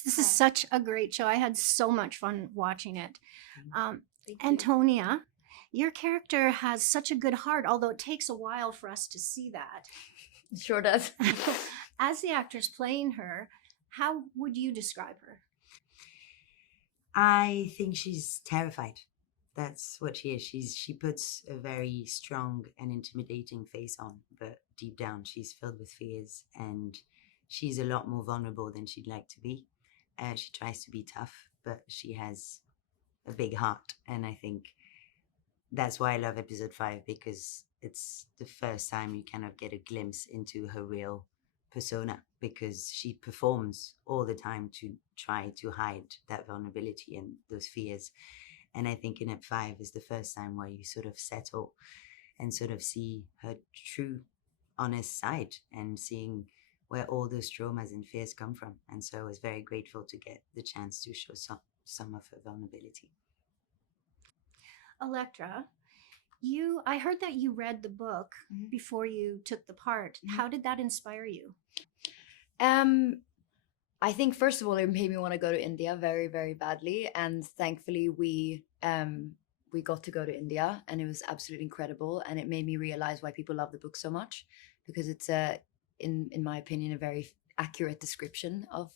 Yes, this is such a great show. I had so much fun watching it. Um, Thank you. Antonia, your character has such a good heart, although it takes a while for us to see that. It sure does. As the actress playing her, how would you describe her? I think she's terrified. That's what she is. She puts a very strong and intimidating face on, but deep down she's filled with fears, and she's a lot more vulnerable than she'd like to be. She tries to be tough, but she has a big heart, and I think that's why I love episode 5, because it's the first time you kind of get a glimpse into her real persona, because she performs all the time to try to hide that vulnerability and those fears. And I think in Ep 5 is the first time where you sort of settle and sort of see her true, honest side, and seeing where all those traumas and fears come from. And so I was very grateful to get the chance to show some of her vulnerability. Elektra, I heard that you read the book before you took the part. How did that inspire you? I think first of all, it made me want to go to India very, very badly, and thankfully we got to go to India, and it was absolutely incredible, and it made me realize why people love the book so much, because it's in my opinion, a very accurate description of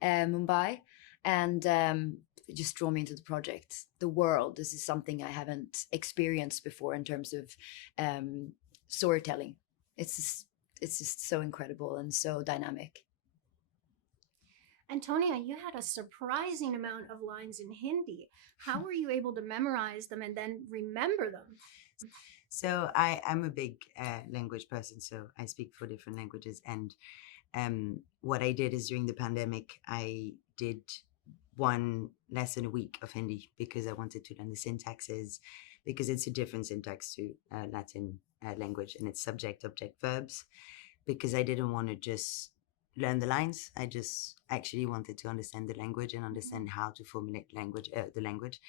Mumbai, and it just drew me into the project. The world, this is something I haven't experienced before in terms of storytelling. It's just so incredible and so dynamic. Antonia, you had a surprising amount of lines in Hindi. How were you able to memorize them and then remember them? So I'm a big language person, so I speak 4 different languages. And what I did is during the pandemic, I did 1 lesson a week of Hindi, because I wanted to learn the syntaxes, because it's a different syntax to Latin language, and it's subject, object, verbs, because I didn't want to just learn the lines. I just actually wanted to understand the language and understand how to formulate the language.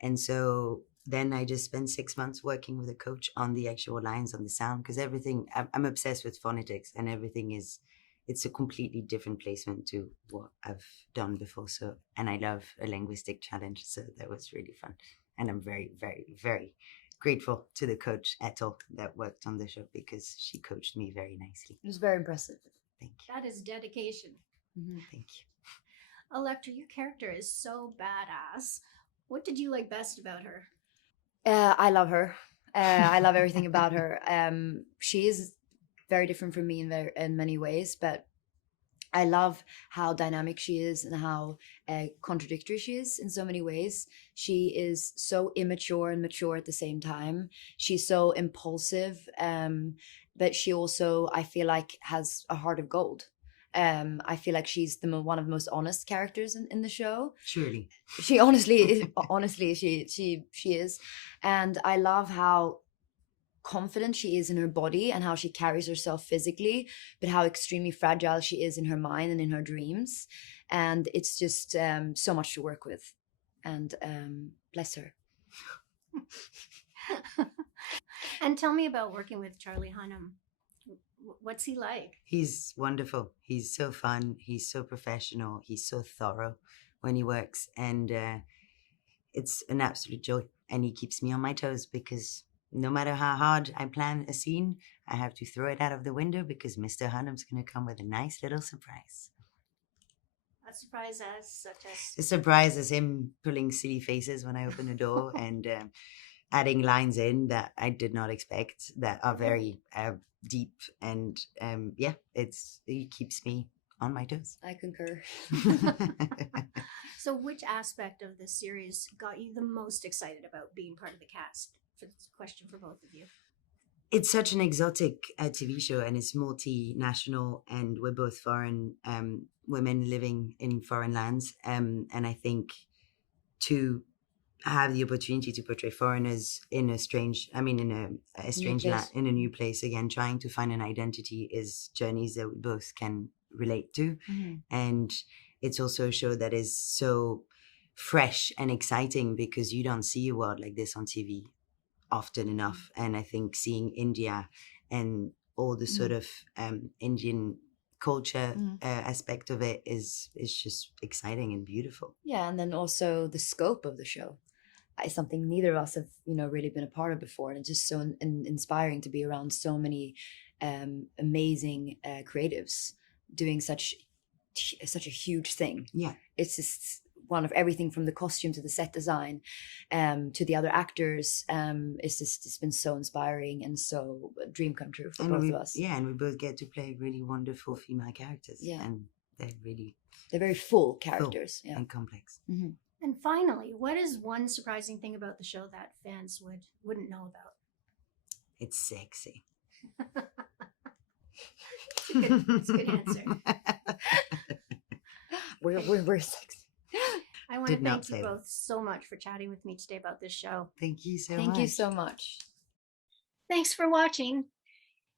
And so then I just spent 6 months working with a coach on the actual lines, on the sound, because everything, I'm obsessed with phonetics, and everything it's a completely different placement to what I've done before. So, and I love a linguistic challenge. So that was really fun. And I'm very, very, very grateful to the coach, Ethel, that worked on the show, because she coached me very nicely. It was very impressive. Thank you. That is dedication. Thank you. Elektra, your character is so badass. What did you like best about her? I love her. I love everything about her. She is very different from me in many ways, but I love how dynamic she is and how contradictory she is in so many ways. She is so immature and mature at the same time. She's so impulsive, but she also, I feel like, has a heart of gold. I feel like she's one of the most honest characters in the show. Surely. She honestly, she is. And I love how confident she is in her body and how she carries herself physically, but how extremely fragile she is in her mind and in her dreams. And it's just so much to work with. And bless her. And tell me about working with Charlie Hunnam. What's he like? He's wonderful. He's so fun. He's so professional. He's so thorough when he works. And it's an absolute joy. And he keeps me on my toes, because no matter how hard I plan a scene, I have to throw it out of the window, because Mr. Hunnam's going to come with a nice little surprise. A surprise as such as? The surprise is him pulling silly faces when I open the door and adding lines in that I did not expect, that are very deep. And yeah, he keeps me on my toes. I concur. So which aspect of this series got you the most excited about being part of the cast? For this question for both of you. It's such an exotic TV show, and it's multinational, and we're both foreign women living in foreign lands. And I think to have the opportunity to portray foreigners in a new place, again, trying to find an identity, is journeys that we both can relate to. And it's also a show that is so fresh and exciting, because you don't see a world like this on TV often enough. And I think seeing India and all the sort of Indian culture Mm. aspect of it is just exciting and beautiful. Yeah, and then also the scope of the show is something neither of us have, really been a part of before, and it's just so inspiring to be around so many amazing creatives doing such a huge thing. Yeah, it's just one of everything from the costume to the set design to the other actors. It's been so inspiring and so a dream come true for both of us. Yeah, and we both get to play really wonderful female characters. Yeah, and they're very full characters. and complex. Mm-hmm. And finally, what is one surprising thing about the show that fans wouldn't know about? It's sexy. It's a good answer. We're sexy. I want to thank you both so much for chatting with me today about this show. Thank you so much. Thank you so much. Thanks for watching.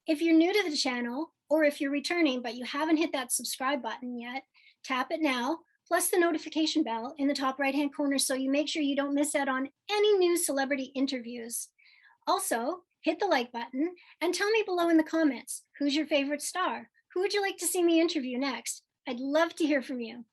If you're new to the channel, or if you're returning but you haven't hit that subscribe button yet, tap it now, plus the notification bell in the top right-hand corner so you make sure you don't miss out on any new celebrity interviews. Also, hit the like button and tell me below in the comments, who's your favorite star? Who would you like to see me interview next? I'd love to hear from you.